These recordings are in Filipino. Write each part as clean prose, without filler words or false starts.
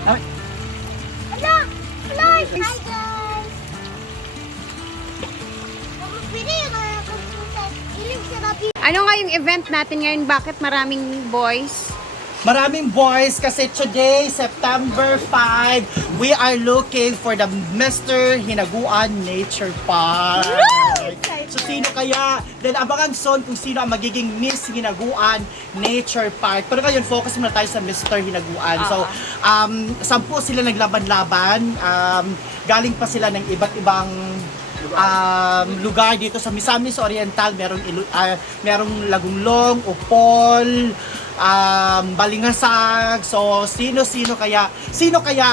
Hello! Hello! Hi guys! Ano nga yung event natin ngayon? Bakit maraming boys? Maraming boys kasi today, September 5, we are looking for the Mr. Hinaguan Nature Park. So sino kaya? Then abangan soon kung sino ang magiging Miss Hinaguan Nature Park. Pero ngayon, focus muna tayo sa Mr. Hinaguan. So, 10 sila naglaban-laban. Galing pa sila ng iba't ibang lugar dito sa Misamis Oriental. Merong Lagumlong, Upol, Balingasag. So sino kaya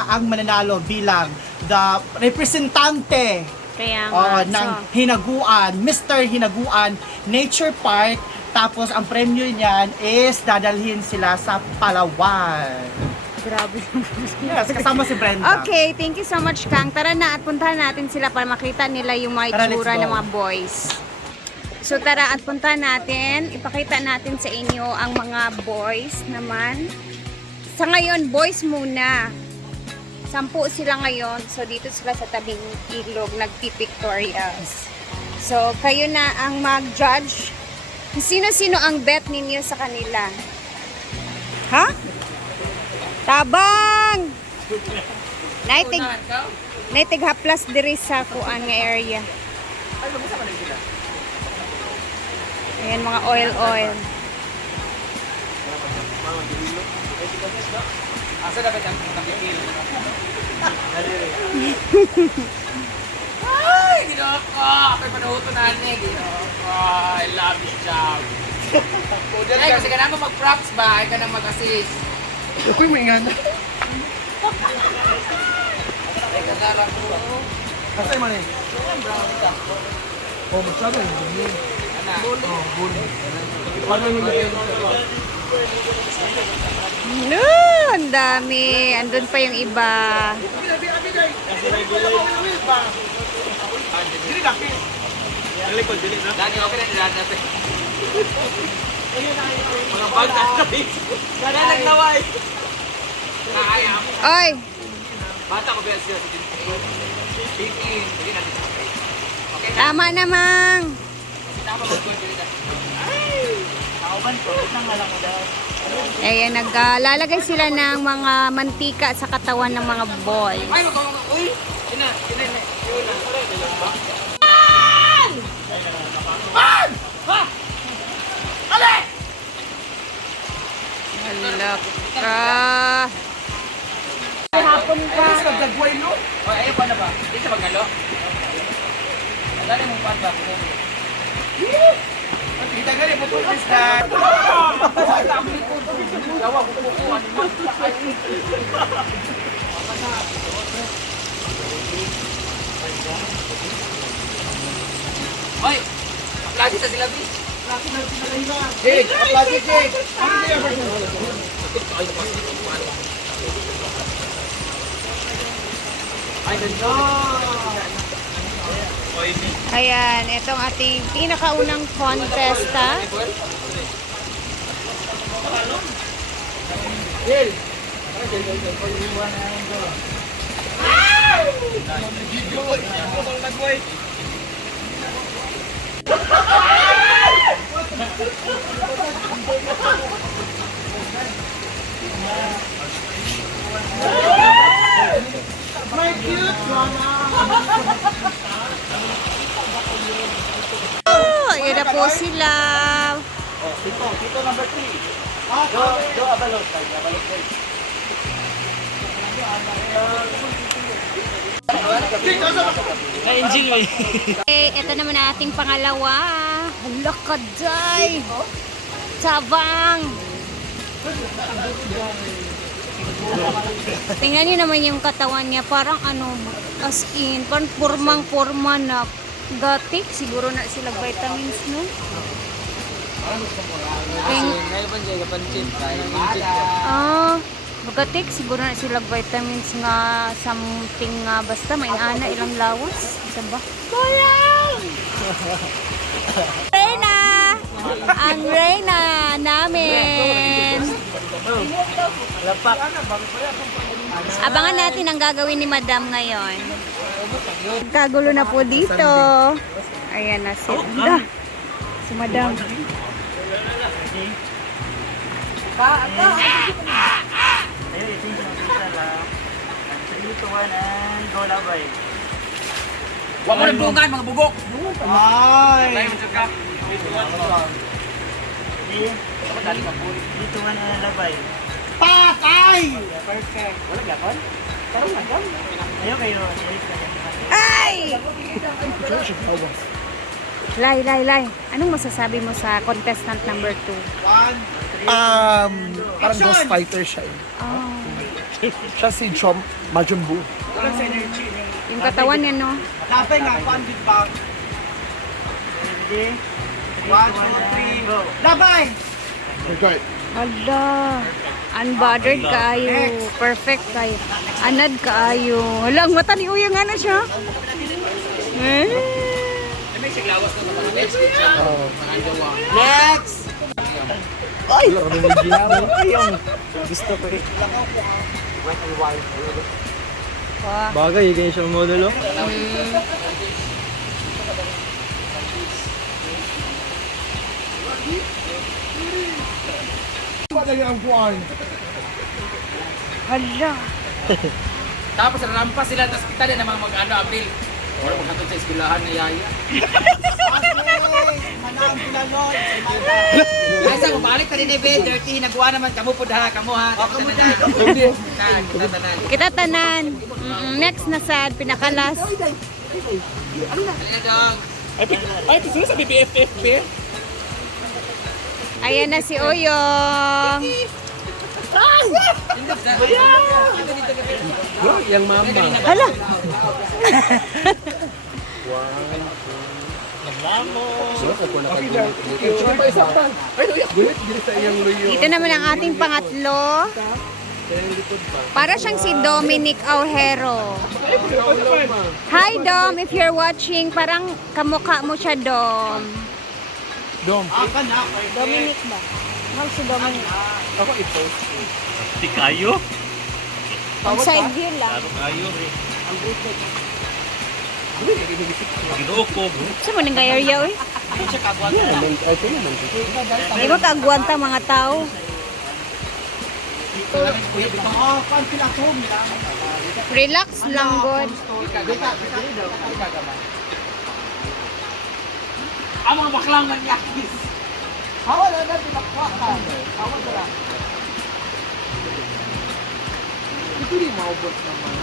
ang mananalo bilang the representante ng Hinaguan, Mr. Hinaguan Nature Park. Tapos ang premyo niyan is dadalhin sila sa Palawan. Grabe. Yes, kasama si Brenda. Okay, thank you so much, Kang. Tara na at puntahan natin sila para makita nila yung mga Tara, let's itsura go. ng mga boys. So tara at puntahan natin. Ipakita natin sa inyo ang mga boys naman. Sa ngayon, boys muna. 10 sila ngayon. So dito sila sa tabing ilog, nagpipictorials. So kayo na ang mag-judge. Sino-sino ang bet ninyo sa kanila? Ha? Tabang! Naitig haplas diri sa kuan nga area. Ayan mga oil. Asa dapat ang nakikil? Ay, ginawa ko! Ako'y panuhuto na ginawa. I love this job. Ay, kasi ka naman mag-props ba? Ay ka nang mag-assist. Ako'y maingan. Ay, kagalang ko. Kasi man eh. Oh, masyado eh. Ana? Oh, bully. Paano yung No, ang dami. Andun pa yung iba. Dali, okay na nila natin. Mga banda kami. Gana naglaway. Kaya ako. Oy! Bata ko ba sila sa Tin-in. Hindi natin okay. Okay na. Tama namang. Tama mag-control na. Kauban ko. Nang alam mo daw. Ayan, naglalagay sila ng mga mantika sa katawan ng mga boys. Ay, magkakang. Uy! Ina. Man! Ha! Ale! Halak ka. Hapon pa. Dagway no? O, ayaw pa na ba? Hindi siya magalo? Dali mong pan ba? Kita ka rin, putol is that. Gawa ko kukuha ni Mark. Hoy! Aplagi sa sila, bis. Jake, aplasi Jake. Ay, ganda! Ayan, itong ating pinakaunang contest, ha? Jill! My cute mama. Oh, ayan na po sila. Tito number 3. Do abalot tayo, abalot tayo. Okay, ito naman ang ating pangalawa. Hala ka, day! Tabang! Tingnan niyo naman yung katawan niya. Parang ano, as in, parang formang-forma na gatik. Siguro na sila vitamins, no? Magatik. Siguro na sila vitamins nga something nga. Basta may ana ilang lawas. Isa ba? Kulang! Reyna! Ang Reyna namin! Abangan natin ang gagawin ni Madam ngayon. Kagulo na po dito. Ayan na si si Madam. Ayun, ito yung isa lang. 3, 2, 1, and go na ba eh? Huwag mo nagdungan, mga bugok. Ay! Hindi. 3, 2, 1, and labay. Patay! Wala gapon? Tarong na gam. Ayun kayo. Ay! Lai. Anong masasabi mo sa contestant number 2? Parang ghost fighter siya eh. Oh. Siya si Chom Majin Buu. Yung katawan niya, no? Dapat nga, pandit ba? Ready? 3, 2, 1, and go. Labay! Okay. Hala. Unbothered kayo. Perfect kayo. Anad kayo. Hala, ang mata ni Uyang ano siya? Eh? May siglawas na naman. Next week siya. Next! Ay! Yung gusto ko eh. Wow. Bagay, ganyan siya model oh. Hala. Tapos rampa sila, tapos kita din ang mga mag-ano, April. Wala magkatod sa eskwelahan ni Yaya. Manang pinalon! Ay, sa mabalik ka rin ni Ben, dirty, nagawa naman kamo po ha, kamo ha. Kita tanan. Next na sad, pinakalas. Halika dong. Ay, ito sila sa BBFF, Ben. Ayan na si Oyong. Yang mama. Hala. Ito naman ang ating pangatlo. Para siyang si Dominic Aujero. Hi Dom, if you're watching, parang kamukha mo siya Dom. Aka na, Dominic ba? Mahal si Dominic. Ako ito. Di kayo? Ang side view lang. Saan mo nang gayaryaw eh? Ito naman. Di ba kaagwanta mga tao? Relax lang, God. Ang mga baklangan niya. Hawala na, pinakwakan. Hawala na. Ito rin maubos naman.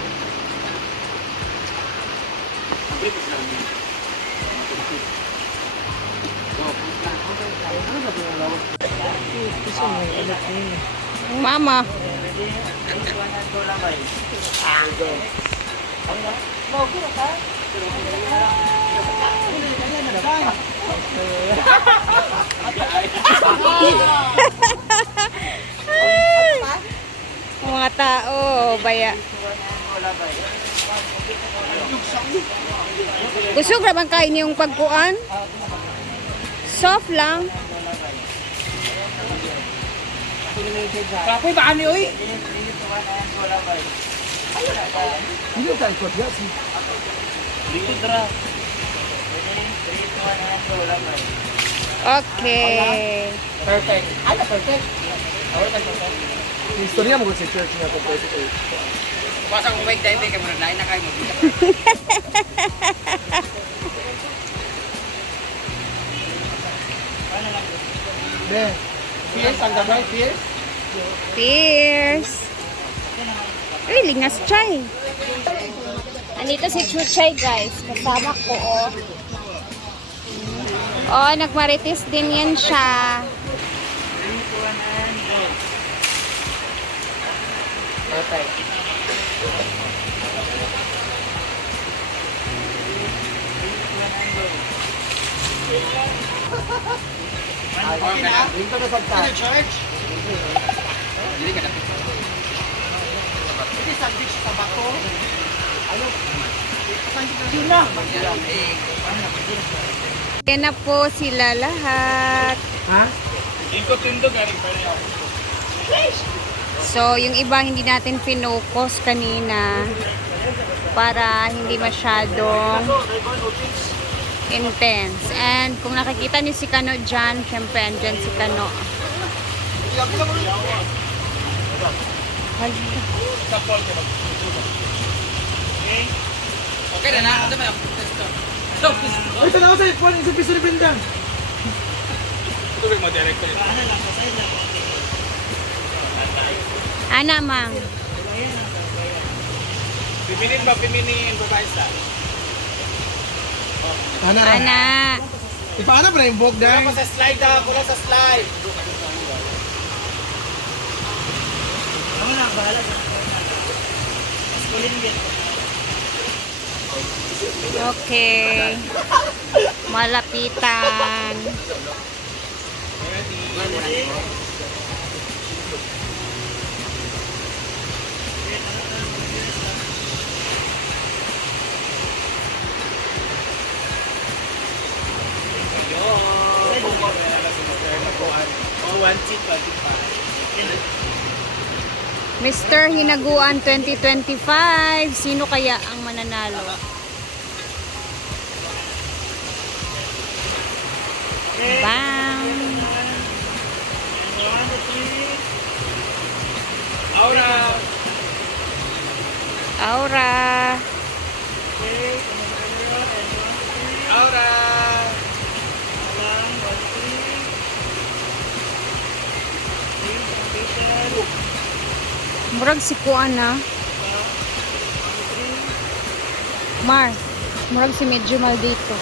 Mama. Ready? 3, 2, 1, and go labay. Mga tao, baya. Gusto ka bang kain yung pagkuan? Soft lang. Kapoy ba ani oy? Hindi ka ikot yan. Likod ra. Ready? 3, 2, 1, and go labay. Okay. Perfect. Ay, na perfect. Istorya mo sa church na ito. Basta kung wake time kay muna na kayo mo. Ben, Pierce, ang gabay, Pierce. Pierce. Uy, lingas chay. Andito si Chuchay, guys. Kasama ko, oh. Oh, nagmarites din yan siya. 3, 2, 1, and go. Perfect. Okay na? Dito na sa church. Dili ka na. Ito sa beach sa Baco. Ano? Sila. Yan na po sila lahat. Ha? Ikot-tindog galing pa rin ako. So, yung iba hindi natin pinocus kanina para hindi masyadong intense. And kung nakikita niyo si Kano dyan, syempre andyan si Kano. Okay na na. Ano ba? Ay, tanaw sa ipon, isang piso ni Brenda. Ana, mang. Feminin, babae sa. Ana, Ana. Ipaano ba na yung bog Kula dahil? sa slide ha, kula sa slide. Ako na, bahala ka. Mas kuling din. Okay. Malapitan. Mr. Hinaguan 2025. Sino kaya ang mananalo? Bang! Aura. Aura! Aura. Murag si Kuan na. Mar, murag si medyo mal dito.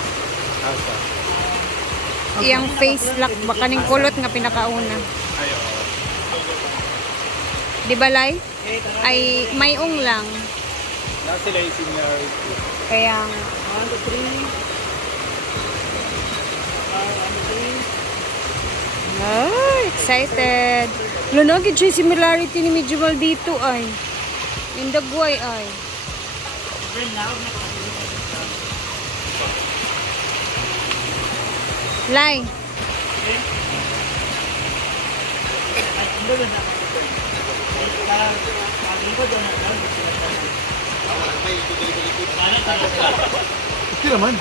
Iyang face lock baka ning kulot nga pinakauna. Di ba Lai? Ay mayong lang. Na sila yung senior. Kaya nga. 1, 2, 3. Oh, excited. Lunogid siya yung similarity ni medyo mal dito ay. Indagway ay. Lai. Ito naman.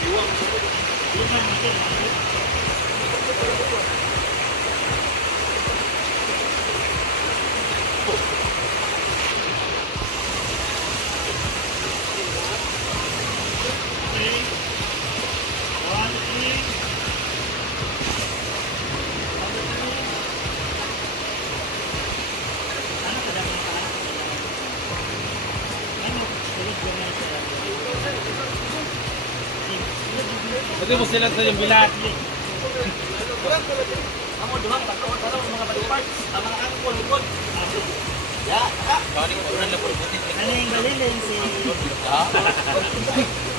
Pwede mo sila sa yung bilat. Ano yung galilin si...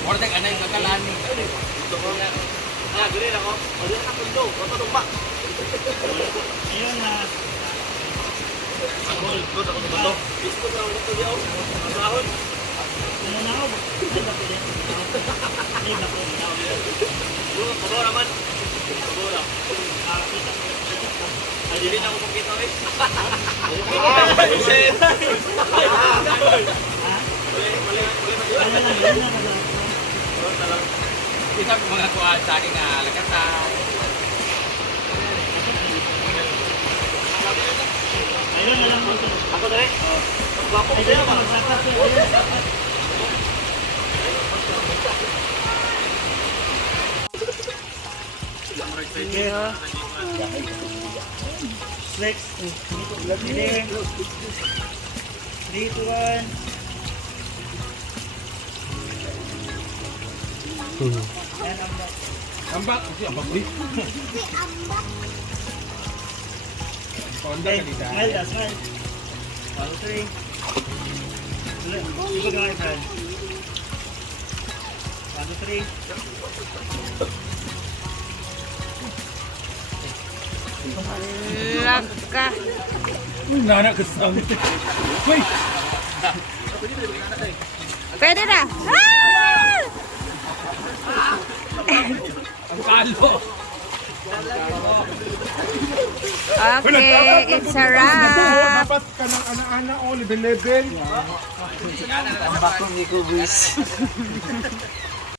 Mordek, ano yung kakalani? Ayun na. Ano na ako? Ay, bako din. Ay, bako din. Ano lang, yun na lang. Kita ko mga kuhaan sa akin nga lagatan. Ayun na lang. Ako na rin? Ay, dito ka magsakas yun. Flex. 3, 2, 1. Yan ang back. Ambak, kasi ambak ulit. Honda Okay, kanita. smile na, smile. 1, 2, 3. Ikot nga, friend. 1, 2, 3. Laka. Nana kesang. Wait. Pwede na. Ah! Ang kalo. Okay, it's a wrap. Dapat ka ng ana-ana o level-level.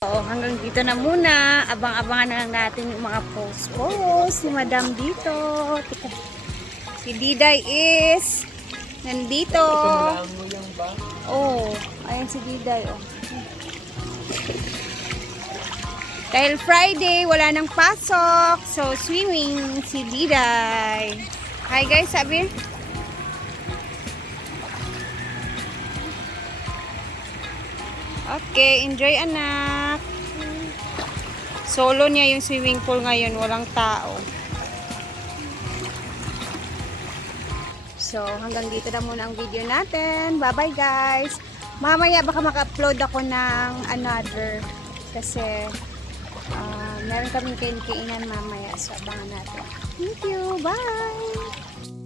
So, hanggang dito na muna. Abang-abangan na lang natin yung mga post-post ni Madam dito. Si Diday is nandito. Oh, ayan si Diday. Oh. Dahil Friday, wala nang pasok. So, swimming si Diday. Hi guys, sabi. Okay, enjoy anak. Solo niya yung swimming pool ngayon, walang tao. So, hanggang dito na muna ang video natin. Bye-bye guys. Mamaya baka maka-upload ako ng another. Kasi, meron kaming kainan mamaya. So, abangan natin. Thank you. Bye!